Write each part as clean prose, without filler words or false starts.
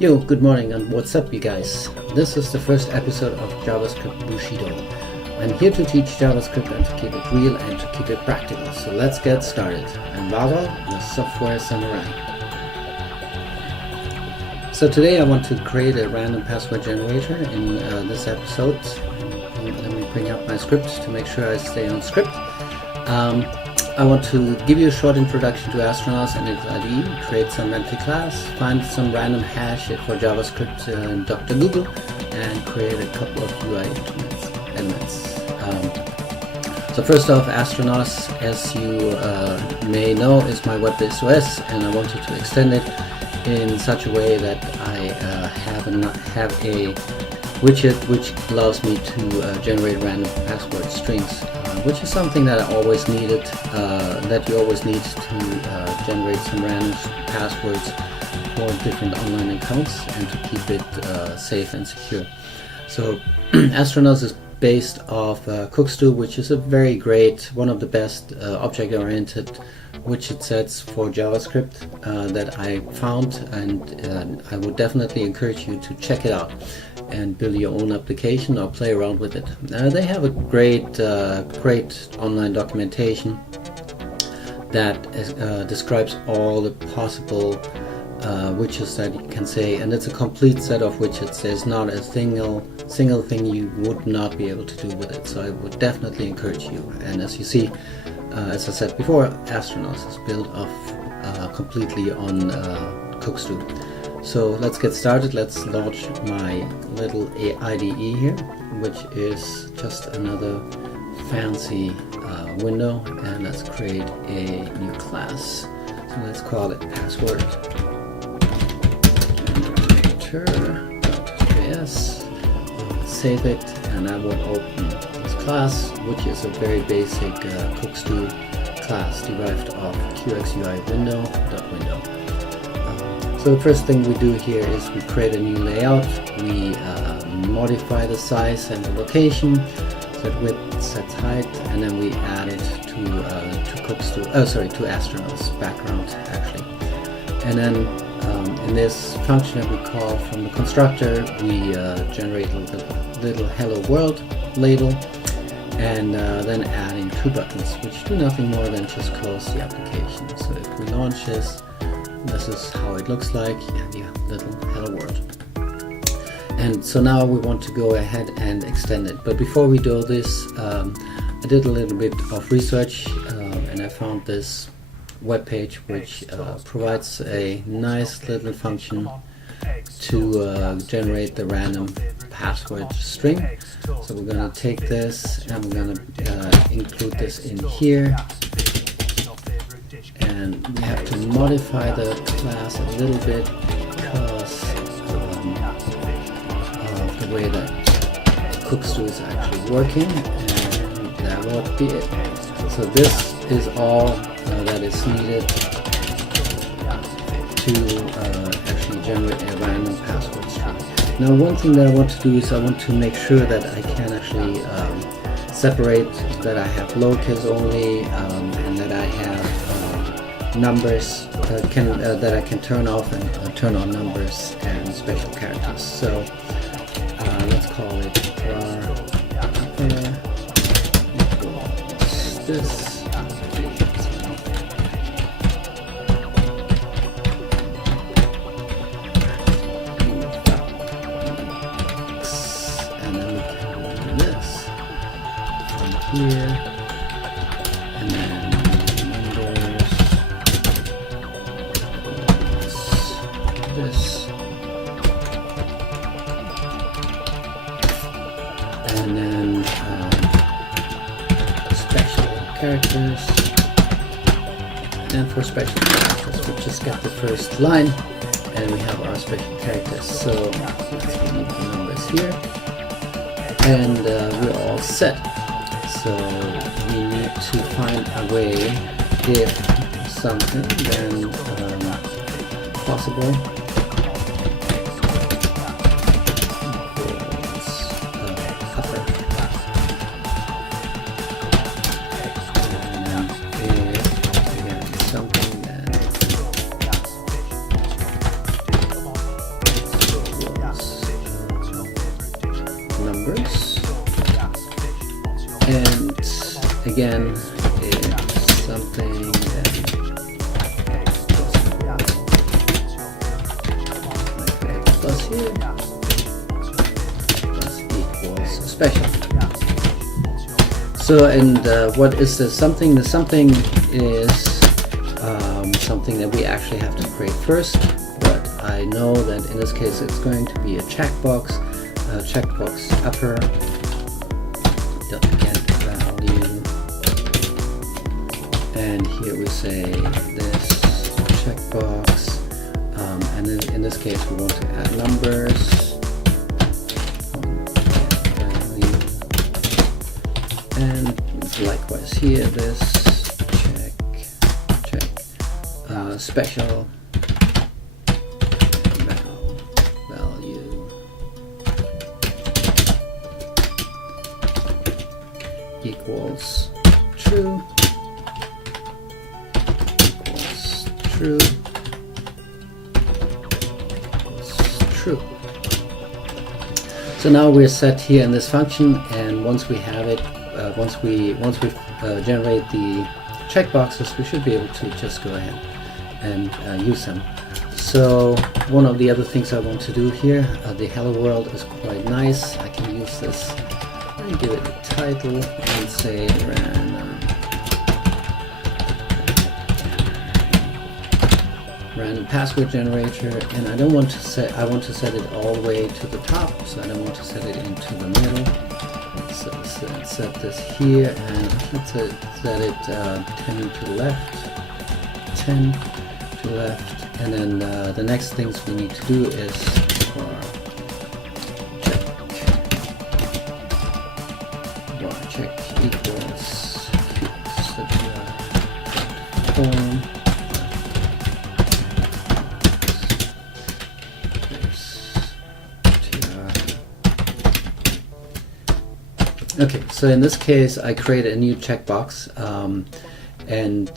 Yo, good morning and what's up you guys? This is the first episode of JavaScript Bushido. I'm here to teach JavaScript and to keep it real and to keep it practical. So let's get started. I'm Vago, the software samurai. So today I want to create a random password generator in this episode. Let me bring up my script to make sure I stay on script. I want to give you a short introduction to Astronauts and its IDE, create some empty class, find some random hash for JavaScript in Dr. Google, and create a couple of UI elements. So first off, Astronauts, as you may know, is my web-based OS, and I wanted to extend it in such a way that I have a widget which allows me to generate random password strings, which is something that I always needed, that you always need to generate some random passwords for different online accounts and to keep it safe and secure. So Astronauts is based off QooxDoo, which is a very great, one of the best object-oriented widget sets for JavaScript that I found, and I would definitely encourage you to check it out and build your own application or play around with it. They have a great online documentation that describes all the possible widgets that you can say, and it's a complete set of widgets. There's not a single thing you would not be able to do with it, so I would definitely encourage you. And as you see, as I said before, Astronauts is built off completely on QooxDoo. So let's get started. Let's launch my little IDE here, which is just another fancy window, and let's create a new class. So let's call it password generator.js. Save it, and I will open this class, which is a very basic QooxDoo class derived of QXUI window.window. So the first thing we do here is we create a new layout. We modify the size and the location, set width, set height, and then we add it to QooxDoo. To Astronauts background actually. And then in this function that we call from the constructor, we generate a little hello world label, and then adding two buttons which do nothing more than just close the application. So if we launch this is how it looks like. You have your little hello world. And so now we want to go ahead and extend it. But before we do this, I did a little bit of research, and I found this web page which provides a nice little function to generate the random password string. So we're going to take this and we're going to include this in here. And we have to modify the class a little bit because of the way that QooxDoo is actually working, and that would be it. So this is all that is needed to actually generate a random password string. Now, one thing that I want to do is I want to make sure that I can actually separate that I have lowercase only, and that I have numbers that I can turn off and turn on numbers and special characters. So let's call it this. And then we can do this from here, and then this, and then special characters, and for special characters we just get the first line and we have our special characters. So let's remove the numbers here, and we're all set. So we need to find a way, if something then possible, numbers, and again it's something that plus here plus equals special. So, and what is the something? The something is something that we actually have to create first, but I know that in this case it's going to be a checkbox, upper get value, and here we say this checkbox, and then in this case we want to add numbers. And likewise here, this check special value equals true equals true equals true. So now we're set here in this function, and once we have it, once we generate the checkboxes, we should be able to just go ahead and use them. So one of the other things I want to do here, the hello world is quite nice. I can use this and give it a title and say random password generator, and I don't want to set, I want to set it all the way to the top, so I don't want to set it into the middle. So let's set this here, and let's set it 10 to the left, 10 to the left, and then the next things we need to do is check equals form. Okay, so in this case I create a new checkbox, and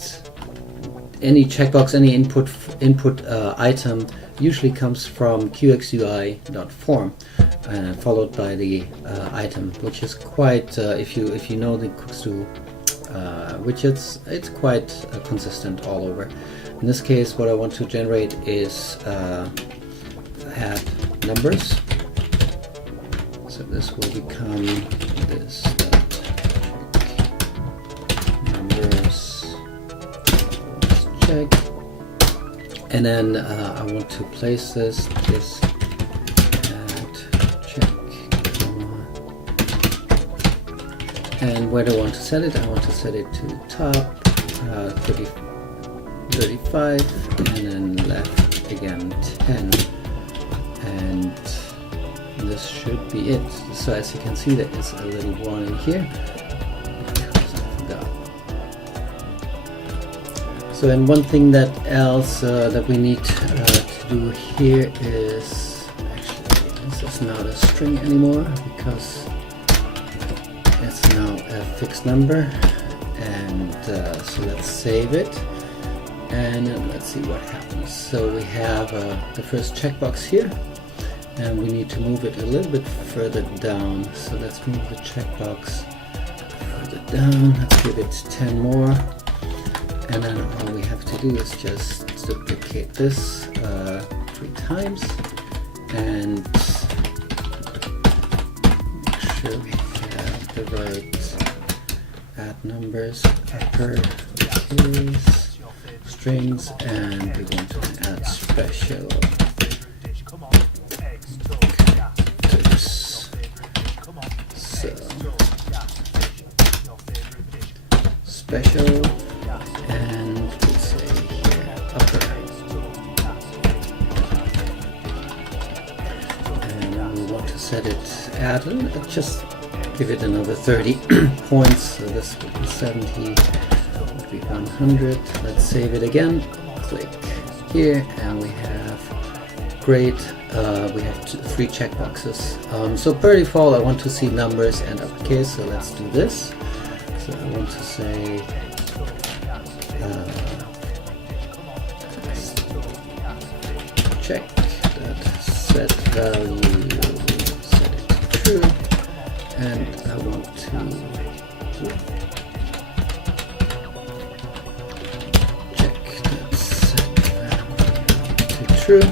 any checkbox, any input item usually comes from QooxDoo.form, followed by the item, which is quite, if you know the QooxDoo widgets, it's quite consistent all over. In this case, what I want to generate is add numbers. So this will become this numbers check, and then I want to place this add check, and where do I want to set it? I want to set it to top 35, and then left again 10, and this should be it. So as you can see, there is a little warning here because I forgot. So, and one thing that else that we need to do here is, actually this is not a string anymore because it's now a fixed number, and so let's save it, and let's see what happens. So we have the first checkbox here, and we need to move it a little bit further down. So let's move the checkbox further down. Let's give it 10 more, and then all we have to do is just duplicate this 3 times and make sure we have the right add numbers, uppercase, strings, and we want to add special. Special, and we say here upper, and we want to set it at, just give it another 30 points, so this would be 70, would be 100. Let's save it again, click here, and we have great, we have 3 checkboxes. So per default I want to see numbers and uppercase, so let's do this. So I want to say check that set value, set it to true, true.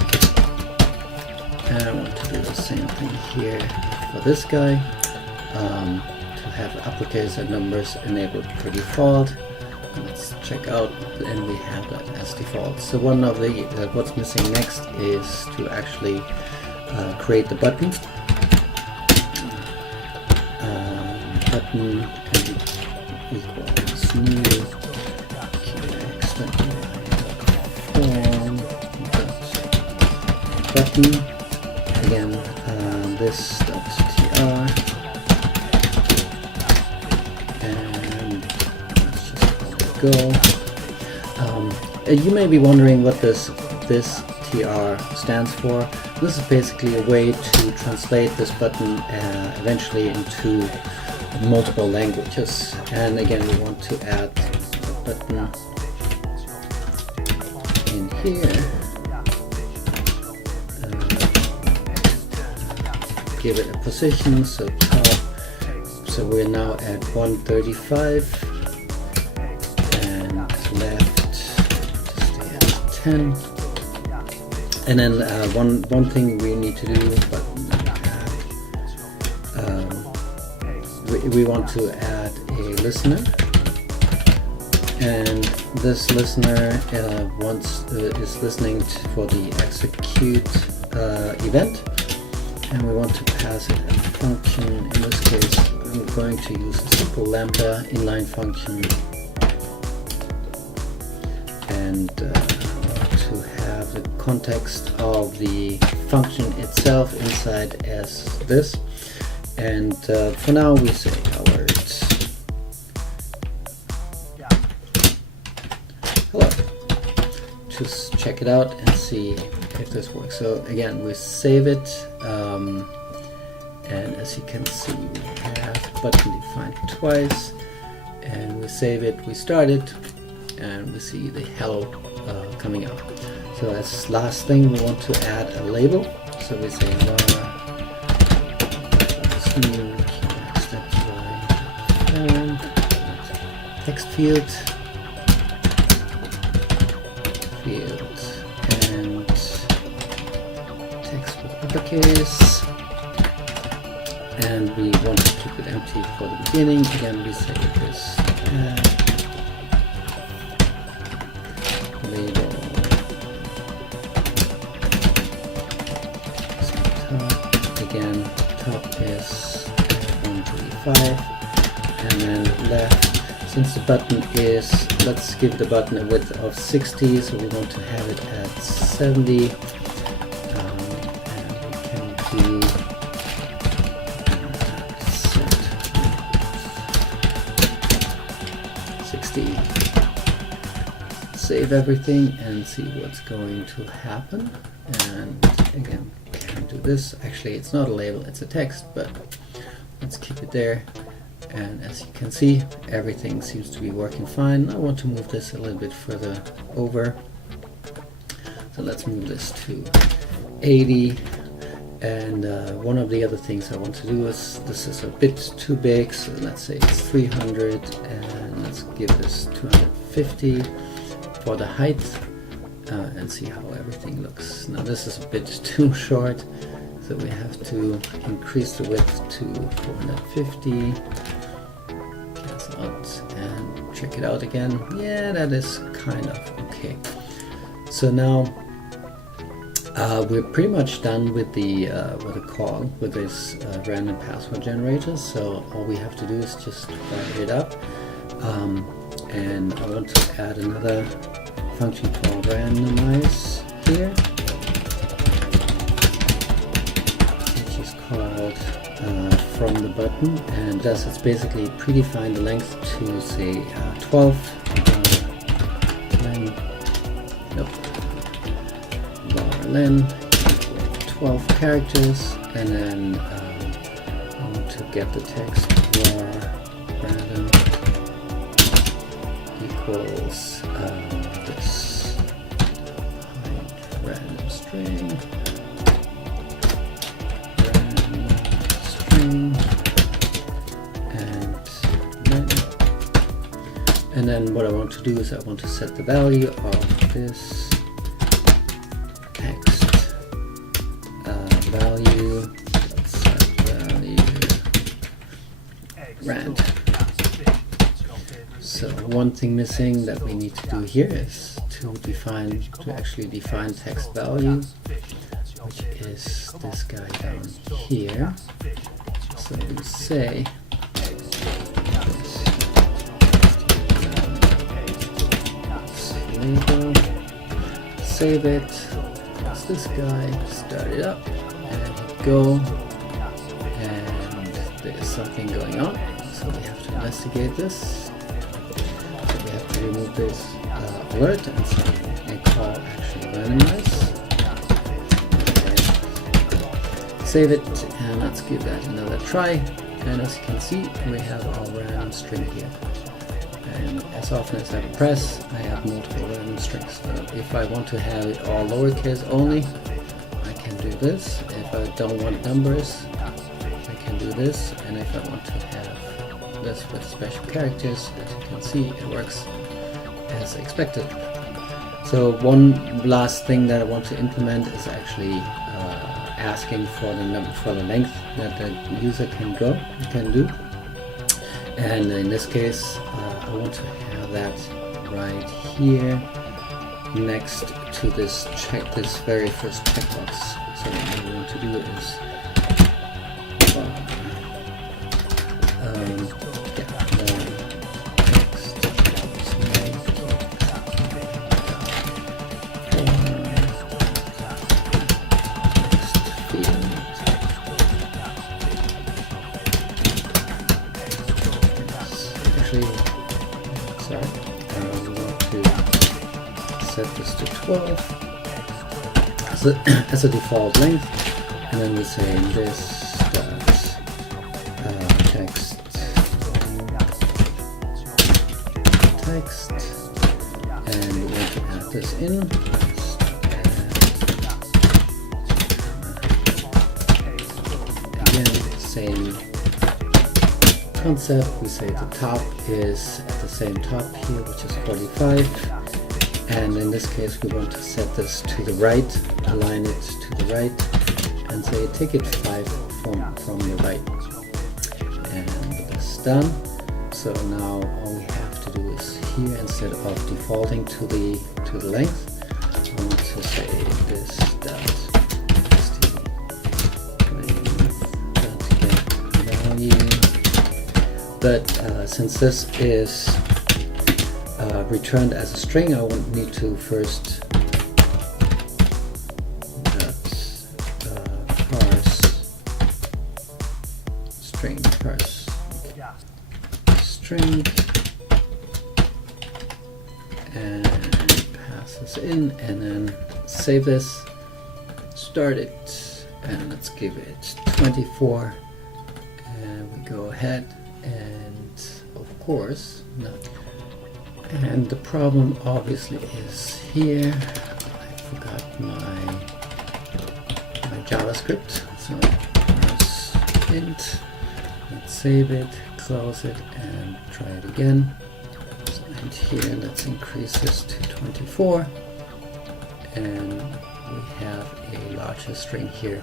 And I want to do the same thing here for this guy, to have uppercase and numbers enabled per default. Let's check out, and we have that as default. So one of the what's missing next is to actually create the button. Button equals new form button. Again, this .tr, and let's just let it go. You may be wondering what this TR stands for. This is basically a way to translate this button eventually into multiple languages. And again, we want to add a button in here. Give it a position, so top. So we're now at 135, and left to stay at 10. And then one thing we need to do, but we want to add a listener, and this listener is listening for the execute event, and we want to pass it a function. In this case, I'm going to use a simple lambda inline function, and to have the context of the function itself inside as this. And for now we say alert hello. Just check it out and see if this works. So again, we save it, and as you can see, we have button defined twice, and we save it, we start it, and we see the hello coming out. So as last thing, we want to add a label. So we say new text field, and text with uppercase, and we want to keep it empty for the beginning. Again, we say this label top. Again, top is 135, and then left. Since the button is, let's give the button a width of 60, so we want to have it at 70, and we can do set 60. Save everything and see what's going to happen. And again, we can do this. Actually, it's not a label, it's a text, but let's keep it there. And as you can see, everything seems to be working fine. I want to move this a little bit further over. So let's move this to 80. And one of the other things I want to do is, this is a bit too big, so let's say it's 300, and let's give this 250 for the height, and see how everything looks. Now this is a bit too short, so we have to increase the width to 450. And check it out again. Yeah, that is kind of okay. So now we're pretty much done with the call with this random password generator. So all we have to do is just fire it up, and I want to add another function called randomize here, which is called from the button, and does it's basically predefine the length to say 12 len 12 characters, and then I want to get the text var random equals this height random string. And then what I want to do is I want to set the value of this text one thing missing that we need to do here is to actually define text value, which is this guy down here. So we say label, save it, that's this guy, start it up, and hit go, and there's something going on, so we have to investigate this. So we have to remove this alert and call actually randomize. Okay. Save it, and let's give that another try, and as you can see we have our random string here. And as often as I press, I have multiple random strings. So if I want to have it all lowercase only, I can do this. If I don't want numbers, I can do this. And if I want to have this with special characters, as you can see, it works as expected. So one last thing that I want to implement is actually asking for the length that the user can do. And in this case, I want to have that right here next to this very first checkbox. So what we want to do is set this to 12 as a default length, and then we say this does text, and we want to add this in. Again, same concept. We say the top is at the same top here, which is 45. And in this case, we want to set this to the right, align it to the right, and say take it 5 from the right. And that's done. So now all we have to do is here, instead of defaulting to the length, I want to say this does get value. But since this is returned as a string, I won't need to first parse string and pass this in, and then save this, start it, and let's give it 24, and we go ahead, and of course and the problem obviously is here. I forgot my JavaScript. So press int, let's save it, close it, and try it again. And here, let's increase this to 24, and we have a larger string here,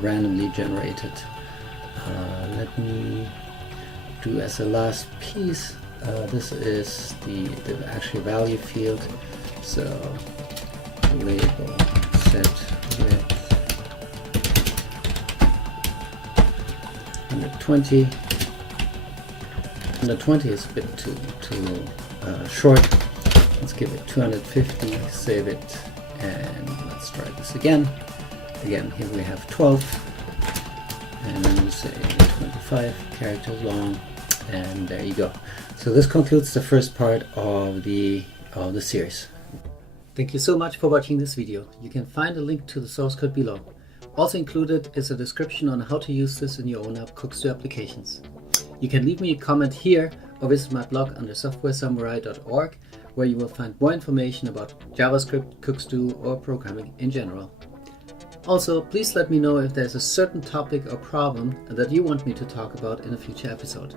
randomly generated. Let me do as a last piece. This is the actual value field, so label set width 120. 120 is a bit too short. Let's give it 250, save it, and let's try this again. Again, here we have 12, and then we say 25 characters long, and there you go. So this concludes the first part of the series. Thank you so much for watching this video. You can find a link to the source code below. Also included is a description on how to use this in your own QooxDoo applications. You can leave me a comment here or visit my blog under softwaresamurai.org, where you will find more information about JavaScript, QooxDoo, or programming in general. Also, please let me know if there's a certain topic or problem that you want me to talk about in a future episode.